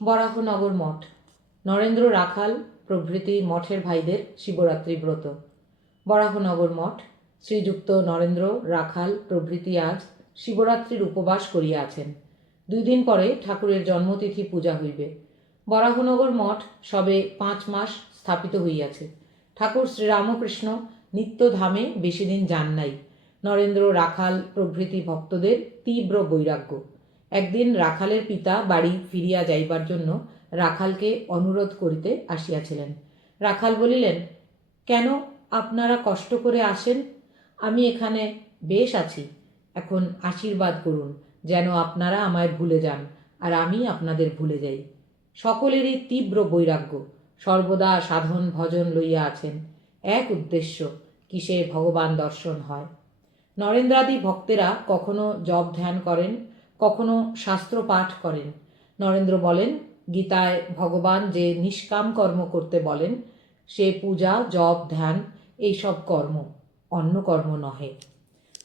বরাহনগর মঠ। নরেন্দ্র রাখাল প্রভৃতি মঠের ভাইদের শিবরাত্রি ব্রত। বরাহনগর মঠ। শ্রীযুক্ত নরেন্দ্র রাখাল প্রভৃতি আজ শিবরাত্রির উপবাস করিয়া আছেন। 2 দিন পরে ঠাকুরের জন্মতিথি পূজা হইবে। বরাহনগর মঠ সবে 5 মাস স্থাপিত হইয়াছে। ঠাকুর শ্রীরামকৃষ্ণ নিত্য ধামে বেশি দিন যান নাই। নরেন্দ্র রাখাল প্রভৃতি ভক্তদের তীব্র বৈরাগ্য। একদিন রাখালের পিতা বাড়ি ফিরিয়া যাইবার জন্য রাখালকে অনুরোধ করিতে আসিয়াছিলেন। রাখাল বলিলেন, কেন আপনারা কষ্ট করে আসেন? আমি এখানে বেশ আছি। এখন আশীর্বাদ করুন যেন আপনারা আমায় ভুলে যান আর আমি আপনাদের ভুলে যাই। সকলেরই তীব্র বৈরাগ্য, সর্বদা সাধন ভজন লইয়া আছেন। এক উদ্দেশ্য, কিসে ভগবান দর্শন হয়। নরেন্দ্রাদি ভক্তেরা কখনো জপ ধ্যান করেন, কখনো শাস্ত্র পাঠ করেন। নরেন্দ্র বলেন, গীতায় ভগবান যে নিষ্কাম কর্ম করতে বলেন, সে পূজা জপ ধ্যান এইসব কর্ম, অন্য কর্ম নহে।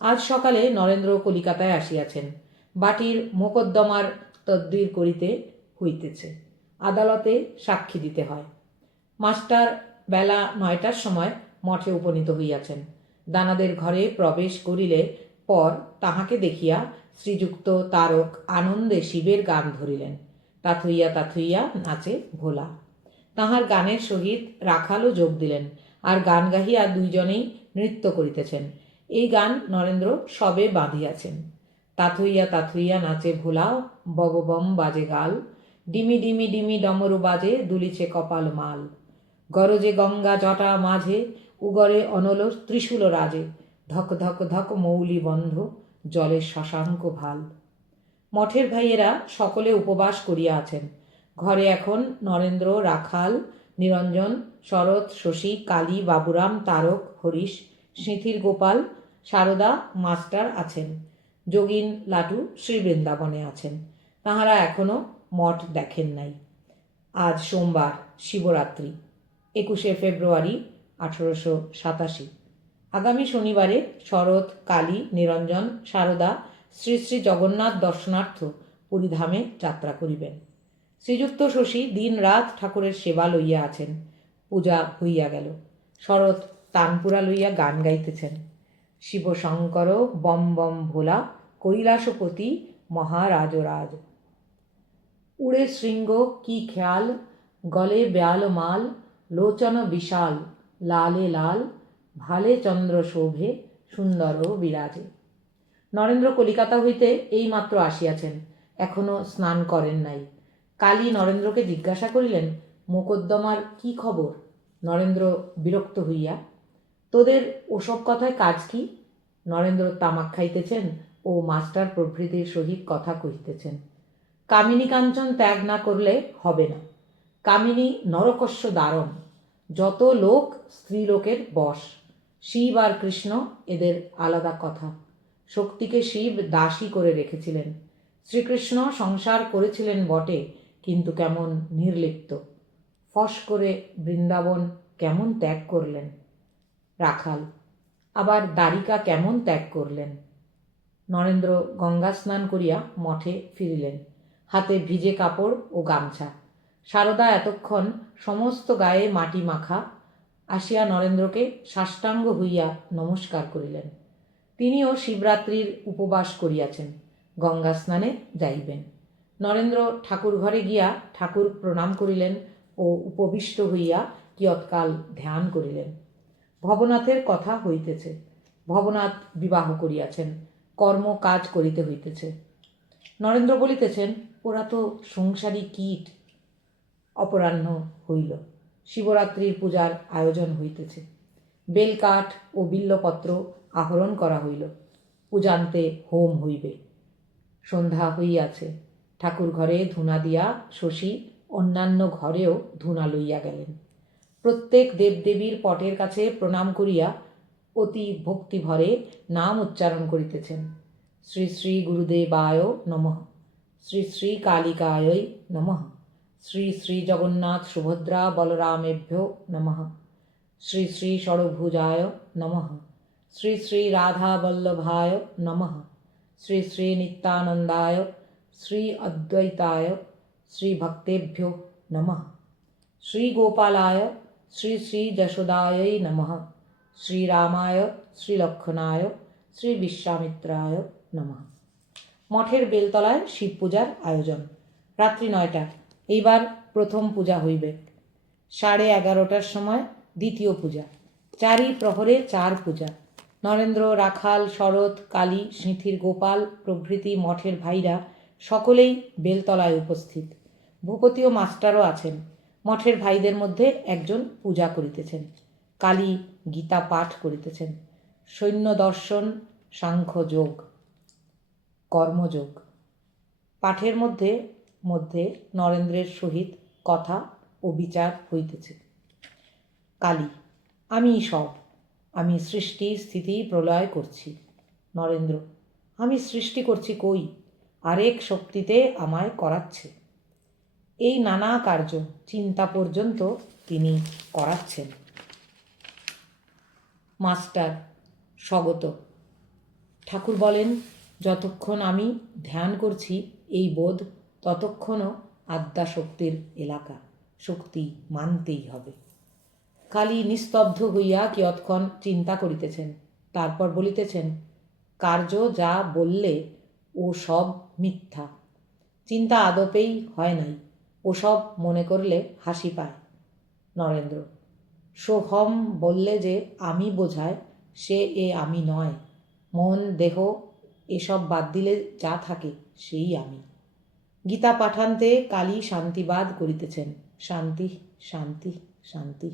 আজ সকালে নরেন্দ্র কলিকাতায় আসিয়াছেন। বাটির মোকদ্দমার তদবির করিতে হইতেছে। আদালতে সাক্ষী দিতে হয়। মাস্টার বেলা 9টার সময় মঠে উপনীত হইয়াছেন। দানাদের ঘরে প্রবেশ করিলে পর তাহাকে দেখিয়া শ্রীযুক্ত তারক আনন্দে শিবের গান ধরিলেন। তাথইয়া তাথইয়া নাচে ভোলা। তাহার গানের সহিত রাখালও যোগ দিলেন, আর গান গাহিয়া দুইজনেই নৃত্য করিতেছেন। এই গান নরেন্দ্র সবে বাঁধিয়াছেন। তাথইয়া তাথইয়া নাচে ভোলা, বগবম বাজে গাল, ডিমি ডিমি ডিমি ডমরু বাজে, দুলিছে কপাল মাল। গরজে গঙ্গা জটা মাঝে, উগরে অনল ত্রিশূল রাজে, ধক ধক ধক মৌলি বন্ধ, জলে শশাঙ্ক ভাল। মঠের ভাইয়েরা সকলে উপবাস করিয়া আছেন। ঘরে এখন নরেন্দ্র, রাখাল, নিরঞ্জন, শরৎ, শশী, কালী, বাবুরাম, তারক, হরিশ, সিঁথির গোপাল, সারদা, মাস্টার আছেন। যোগিন, লাটু শ্রীবৃন্দাবনে আছেন। তাহারা এখনো মঠ দেখেন নাই। আজ সোমবার, শিবরাত্রি, 21শে ফেব্রুয়ারি 1887। আগামী শনিবারে শরৎ, কালী, নিরঞ্জন, সারদা শ্রী শ্রী জগন্নাথ দর্শনার্থ পুরীধামে যাত্রা করিবেন। শ্রীযুক্ত শশী দিন রাত ঠাকুরের সেবা লইয়া আছেন। পূজা হইয়া গেল। শরৎ তানপুরা লইয়া গান গাইতেছেন। শিবশঙ্কর বম বম ভোলা, কৈলাসপতি মহারাজরাজ। উড়ে শৃঙ্গ কি খেয়াল, গলে ব্যাল মাল, লোচন বিশাল, লালে লাল, ভালে চন্দ্র শোভে, সুন্দর বিরাজে। নরেন্দ্র কলিকাতা হইতে এইমাত্র আসিয়াছেন, এখনো স্নান করেন নাই। কালী নরেন্দ্রকে জিজ্ঞাসা করিলেন, মোকদ্দমার কি খবর? নরেন্দ্র বিরক্ত হইয়া, তোদের ওসব কথায় কাজ কি? নরেন্দ্র তামাক খাইতেছেন ও মাস্টার প্রভৃতির সহিত কথা কহিতেছেন। কামিনী কাঞ্চন ত্যাগ না করলে হবে না। কামিনী নরকস্য দারণ। যত লোক স্ত্রীলোকের বশ। শিব আর কৃষ্ণ এদের আলাদা কথা। শক্তিকে শিব দাসী করে রেখেছিলেন। শ্রীকৃষ্ণ সংসার করেছিলেন বটে, কিন্তু কেমন নির্লিপ্ত। ফস করে বৃন্দাবন কেমন ত্যাগ করলেন। রাখাল আবার দ্বারিকা কেমন ত্যাগ করলেন। নরেন্দ্র গঙ্গা স্নান করিয়া মঠে ফিরিলেন, হাতে ভিজে কাপড় ও গামছা। সারদা এতক্ষণ সমস্ত গায়ে মাটি মাখা। আসিয়া নরেন্দ্রকে সাষ্টাঙ্গ হইয়া নমস্কার করিলেন। তিনিও শিবরাত্রির উপবাস করিয়াছেন, গঙ্গা স্নানে যাইবেন। নরেন্দ্র ঠাকুর ঘরে গিয়া ঠাকুর প্রণাম করিলেন ও উপবিষ্ট হইয়া কিয়ৎকাল ধ্যান করিলেন। ভবনাথের কথা হইতেছে। ভবনাথ বিবাহ করিয়াছেন, কর্ম কাজ করিতে হইতেছে। নরেন্দ্র বলিতেছেন, ওরা তো সংসারী কীট। অপরাহ্ন হইল। শিবরাত্রির পূজার আয়োজন হইতেছে। বেলকাঠ ও বিল্লপত্র আহরণ করা হইল। পূজান্তে হোম হইবে। সন্ধ্যা হইয়াছে। ঠাকুর ঘরে ধূনা দিয়া শশী অন্যান্য ঘরেও ধূনা লইয়া গেলেন। প্রত্যেক দেবদেবীর পটের কাছে প্রণাম করিয়া অতি ভক্তিভরে নাম উচ্চারণ করিতেছেন। শ্রী শ্রী গুরুদেবায় নমঃ, শ্রী শ্রী কালিকায় নমঃ, শ্রী শ্রী জগন্নাথ সুভদ্রা বলরামেভ্যো নমঃ, শ্রী শ্রী ষড়ভুজায় নমঃ, শ্রী শ্রী রাধা বল্লভায় নমঃ, শ্রী শ্রী নিত্যানন্দায়, শ্রী অদ্বৈতায়, श्रीभक्तेभ्यो नमः। श्रीगोपालाय श्री যশোদায় नमः। শ্রীরামায় শ্রীলক্ষণায় শ্রীবিশ্বামিত্রায় নমঃ। মঠের বেলতলায় শিব পূজার আয়োজন। রাত্রি 9টা। এইবার প্রথম পূজা হইবে। 11:30টার সময় দ্বিতীয় পূজা। 4 প্রহরে 4 পূজা। নরেন্দ্র, রাখাল, শরৎ, কালী, সিঁথির গোপাল প্রভৃতি মঠের ভাইরা সকলেই বেলতলায় উপস্থিত। ভূপতি ও মাস্টারও আছেন। মঠের ভাইদের মধ্যে একজন পূজা করিতেছেন। কালী গীতা পাঠ করিতেছেন। সৈন্য দর্শন, সাংখ্যযোগ, কর্মযোগ পাঠের মধ্যে মধ্যে নরেন্দ্রের সহিত কথা ও বিচার হইতেছে। কালী: আমি সব, আমি সৃষ্টি স্থিতি প্রলয় করছি। নরেন্দ্র: আমি সৃষ্টি করছি কই, আরেক শক্তিতে আমায় করাচ্ছে। এই নানা কার্য চিন্তা পর্যন্ত তিনি করাচ্ছেন। মাস্টার স্বগত: ঠাকুর বলেন, যতক্ষণ আমি ধ্যান করছি এই বোধ, ততক্ষণও আদ্যাশক্তির এলাকা, শক্তি মানতেই হবে। কালী নিস্তব্ধ হইয়া কিয়ৎক্ষণ চিন্তা করিতেছেন। তারপর বলিতেছেন, কার্য যা বললে ও সব মিথ্যা। চিন্তা আদপেই হয় নাই, ওসব মনে করলে হাসি পায়। নরেন্দ্র: সোহম বললে যে আমি বোঝায়, সে এ আমি নয়। মন দেহ এসব বাদ দিলে যা থাকে সেই আমি। গীতা পাঠান্তে কালী শান্তিবাদ করিতেছেন। শান্তি শান্তি শান্তি।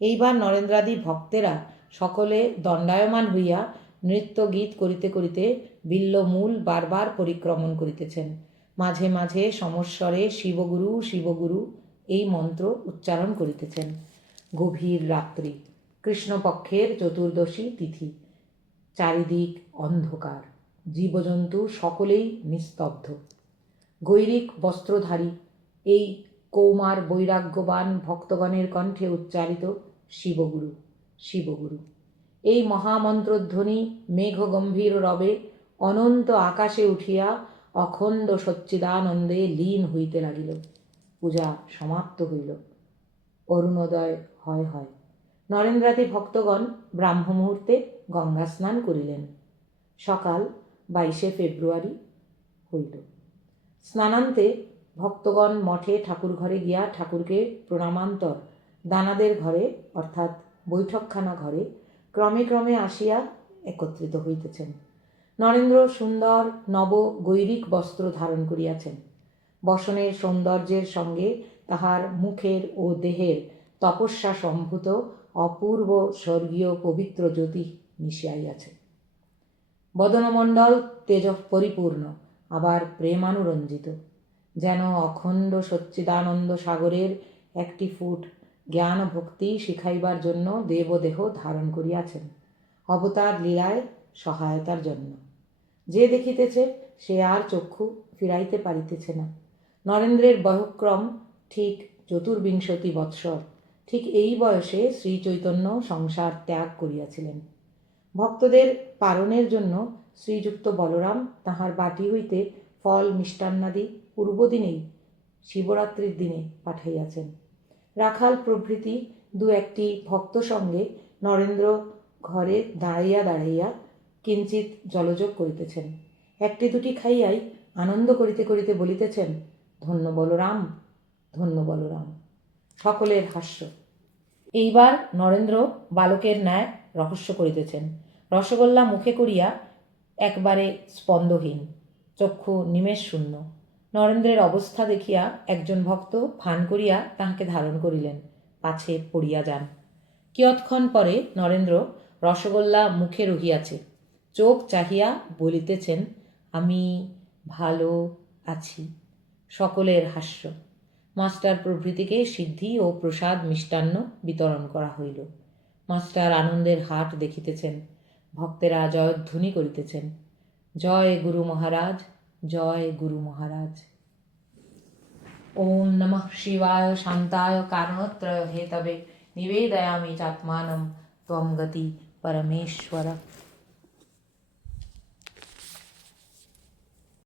এইবার নরেন্দ্রাদি ভক্তেরা সকলে দণ্ডায়মান হইয়া নৃত্য গীত করিতে করিতে বিল্বমূল বারবার পরিক্রমণ করিতেছেন। মাঝে মাঝে সমস্বরে শিবগুরু শিবগুরু এই মন্ত্র উচ্চারণ করিতেছেন। গভীর রাত্রি, কৃষ্ণপক্ষের চতুর্দশী তিথি। চারিদিক অন্ধকার, জীবজন্তু সকলেই নিস্তব্ধ। গৈরিক বস্ত্রধারী এই কৌমার বৈরাগ্যবান ভক্তগণের কণ্ঠে উচ্চারিত শিবগুরু শিবগুরু এই মহামন্ত্রধ্বনি মেঘগম্ভীর রবে অনন্ত আকাশে উঠিয়া অখণ্ড সচ্চিদানন্দে লীন হইতে লাগিল। পূজা সমাপ্ত হইল। অরুণোদয় হয় হয়। নরেন্দ্রাদি ভক্তগণ ব্রাহ্ম মুহূর্তে গঙ্গা স্নান করিলেন। সকাল 22শে ফেব্রুয়ারি হইল। স্নানান্তে ভক্তগণ মঠে ঠাকুর ঘরে গিয়া ঠাকুরকে প্রণামান্তর দানাদের ঘরে অর্থাৎ বৈঠকখানা ঘরে ক্রমে ক্রমে আসিয়া একত্রিত হইতেছেন। নরেন্দ্র সুন্দর নব গৈরিক বস্ত্র ধারণ করিয়াছেন। বসনের সৌন্দর্যের সঙ্গে তাহার মুখের ও দেহের তপস্যা সম্ভূত অপূর্ব স্বর্গীয় পবিত্র জ্যোতি মিশিয়াইয়াছে। বদনমণ্ডল তেজ পরিপূর্ণ, আবার প্রেমানুরঞ্জিত, যেন অখণ্ড সচ্চিদানন্দ সাগরের একটি ফুট জ্ঞান ভক্তি শিখাইবার জন্য দেবদেহ ধারণ করিয়াছেন, অবতার লীলায় সহায়তার জন্য। যে দেখিতেছে সে আর চক্ষু ফিরাইতে পারিতেছে না। নরেন্দ্রের বয়ঃক্রম ঠিক 24 বৎসর। ঠিক এই বয়সে শ্রীচৈতন্য সংসার ত্যাগ করিয়াছিলেন। ভক্তদের পালনের জন্য শ্রীযুক্ত বলরাম তাহার বাটি হইতে ফল মিষ্টান্নাদি পূর্বদিনেই শিবরাত্রির দিনে পাঠাইয়াছেন। রাখাল প্রভৃতি 2-1টি ভক্ত সঙ্গে নরেন্দ্র ঘরে দাঁড়াইয়া দাঁড়াইয়া কিঞ্চিৎ জলযোগ করিতেছেন। 1-2টি খাইয়াই আনন্দ করিতে করিতে বলিতেছেন, ধন্য বলরাম, ধন্য বলরাম। সকলের হাস্য। এইবার নরেন্দ্র বালকের ন্যায় রহস্য করিতেছেন। রসগোল্লা মুখে করিয়া একবারে স্পন্দহীন, চক্ষু নিমেষ শূন্য। নরেন্দ্রের অবস্থা দেখিয়া একজন ভক্ত ফান করিয়া তাহাকে ধারণ করিলেন, পাছে পড়িয়া যান। কিয়ৎক্ষণ পরে নরেন্দ্র রসগোল্লা মুখে রহিয়াছে, চোখ চাহিয়া বলিতেছেন, আমি ভালো আছি। সকলের হাস্য। মাস্টার প্রভৃতিকে সিদ্ধি ও প্রসাদ মিষ্টান্ন বিতরণ করা হইল। মাস্টার আনন্দের হাট দেখিতেছেন। ভক্তেরা জয়ধ্বনি করিতেছেন, জয় গুরু মহারাজ, জয় গুরু মহারাজ। ওম নমঃ শিবায় শান্তায় কারণত্রয় হেতবে নিবেদয়ামি চাত্মানম ত্বং গতি পরমেশ্বর।